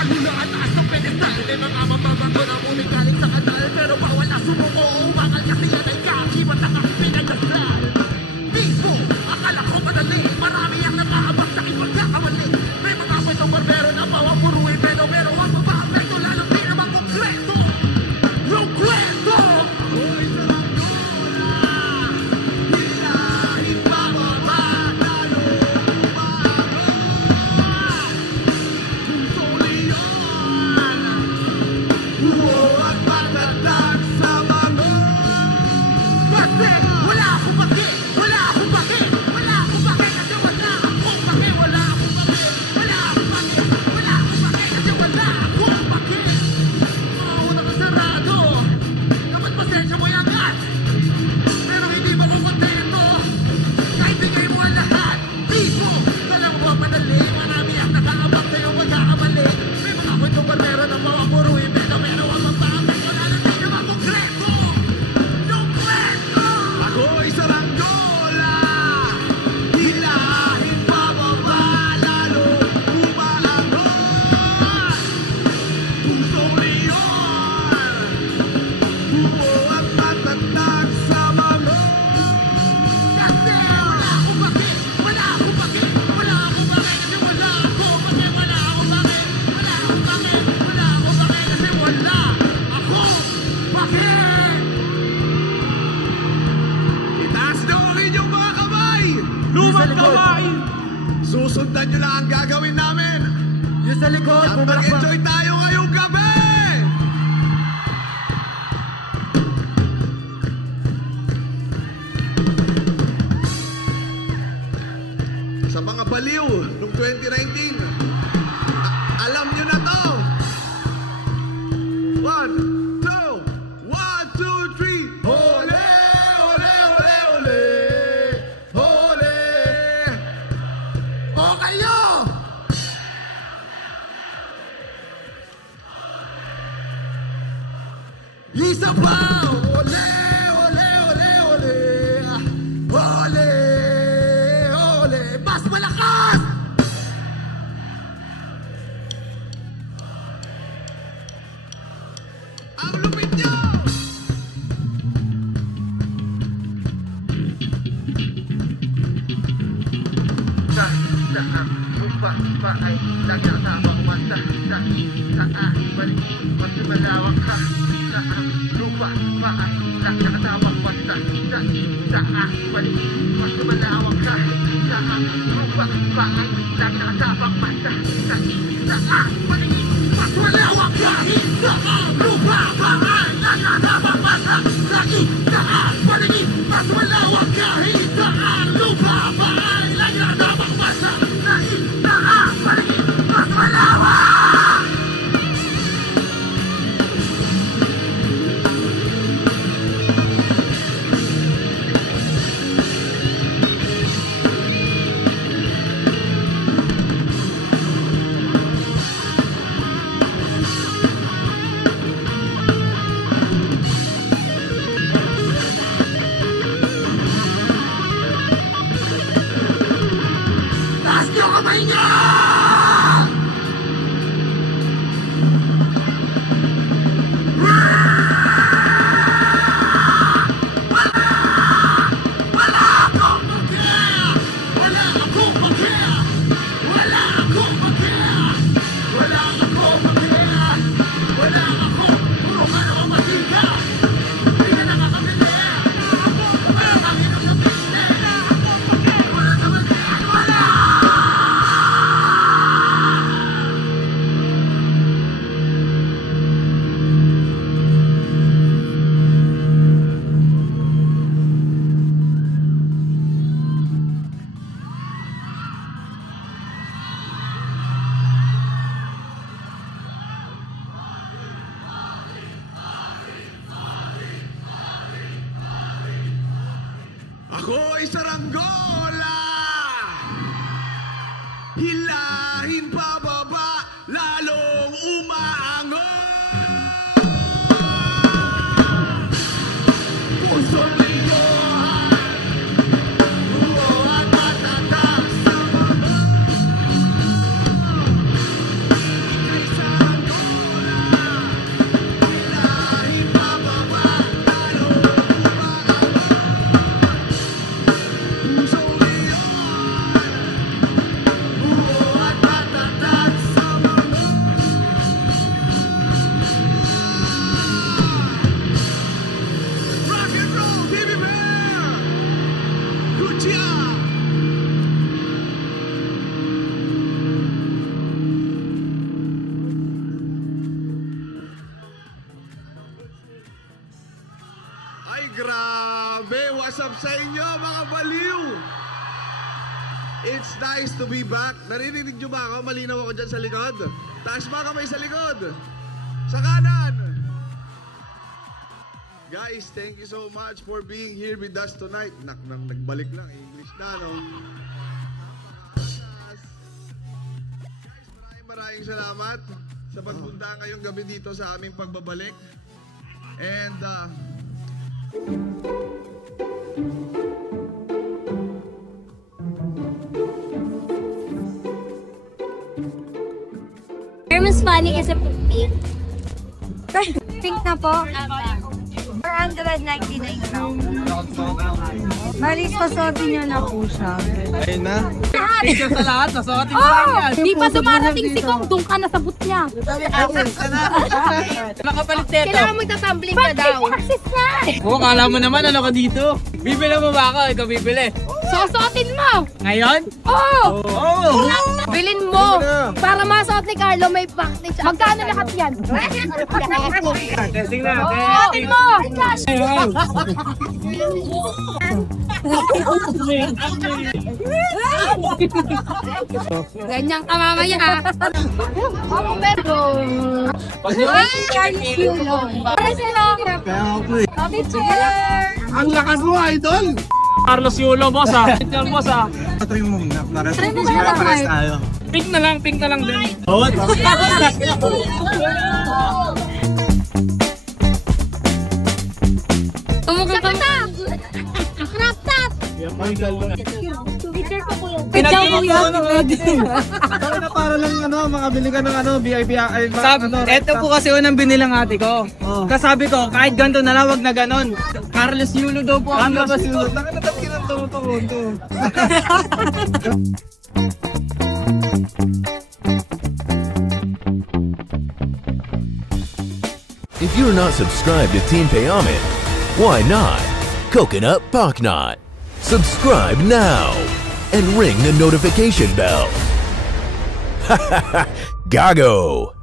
kalulaan, taas ng pedestal. May mga mababago na muli galing sa kanal, pero bawal na sumuko, umangal kasi yan ay kakibat na pinagdasal. Mismo, akala ko madali, marami ang nakahabang sa aking pagkakamali. May mga kwentong barbero na bawang puruin, pero ang mababekto lalong di naman konkreto. Yung kwento! Ako'y saranggola, hilahin bababa, lalo umago. Puso leon, buo at matatag sa mga. Kasi wala akong baki, wala akong baki, wala akong baki kasi wala akong baki, wala akong baki, wala akong baki, wala akong baki kasi wala akong baki. Una ka sarado, dapat pasensya mo yung gat, pero hindi ba kukontento, kahit bigay mo ang lahat. Tipo, talang mo madali, marami ang nakaabang sa'yo magkakamali. May mga kwentong barbero na mawapuruin, pero ang mababay ko na lang di naman konkreto. Yung kwento! Ako'y saranggola, hilahin bababa, lalo umaangon. Pusong leon, buo at matatag sa mga. Kasi wala akong baki, wala akong baki, wala akong baki kasi wala akong baki, wala akong baki, wala akong baki, wala akong baki kasi wala akong baki. Itaas nyo ang inyong mga kamay! Lumang kamay! Susundan nyo lang ang gagawin namin! Yung sa likod, at mag-enjoy tayo ngayong gabi! Sa mga baliw noong 2019, alam nyo na to! 1, 2, 1, 2, 3. Ole, ole, ole, ole. Ole. O kayo! Isa pa! Ole, ole, ole, ole. Ole, ole. Mas malakas! Ang lupit nyo! Sa lupa pa ay nagkasabang mata. Sa balik mas malawak ka. Sa lupa pa ay nagkasabang mata. Sa balik mas malawak ka. Sa lupa pa ay nagkasabang mata. Sa balik mas malawak ka. Sa lupa pa ay nagkasabang mata. Sa balik mas malawak ka. Sa lupa pa ay nagkasabang mata. Sa balik mas malawak. Taas niyo kamay niyo! Wala akong baki! Wala akong baki! Wala akong baki! Wala akong baki! Wala akong puro ka naman masika! Hindi ka nakakabili! Wala kang inakabili! Wala naman yan! Wala! Ako'y saranggola, hilahin pababa, lalong umaangon. Puso leon, buo at matatag sa mga. Ika'y sa grabe! What's up sa inyo, mga baliw? It's nice to be back. Naririnig nyo ba ako? Malinaw ako dyan sa likod. Taas mga kamay sa likod. Sa kanan. Guys, thank you so much for being here with us tonight. Nagbalik lang. English na, no? Guys, maraming salamat sa pagpunta ngayong gabi dito sa aming pagbabalik. And, Mas funny kasi pink. Pink na po. 499 lang. Maris, pasuotin nyo na po siya. Ayun na. Picture sa lahat, nasuotin mo lang yan. Di pa dumarating si Kong, doon ka na sa boot niya. Nakapalit neto. Kailangan magtatumbling ka daw. Access na! Oo, kala mo naman ano ka dito. Bibili mo ba ako? Ikaw bibili. Susuotin mo! Ngayon? Oo! Oo! Bilin mo! Para masuot ni Carlo may package. Magkano lahat yan? Testing na. Suotin mo! Ganyan ka mamaya. Ako meron. Ay, Carlo. Para sila. Picture. ang lakas mo, idol! Carlos Yulo, boss ah. Picture, boss ah. Try mo muna. Try mo siya Pares tayo. Pink na lang din. Oo. Tumugang ka na. Crop top. Picture ko po yun. Picture mo yan. Para lang makabili ka ng VIP. Ito po kasi unang binilang ate ko. Kasabi ko, kahit ganito na lang, wag na ganon. Carlos Yulo daw po. Carlos Yulo. Nakanatab ka ng tumutungo. If you're not subscribed to Team Payaman, why not? Coconut Pocknot. Subscribe now and ring the notification bell. Gago!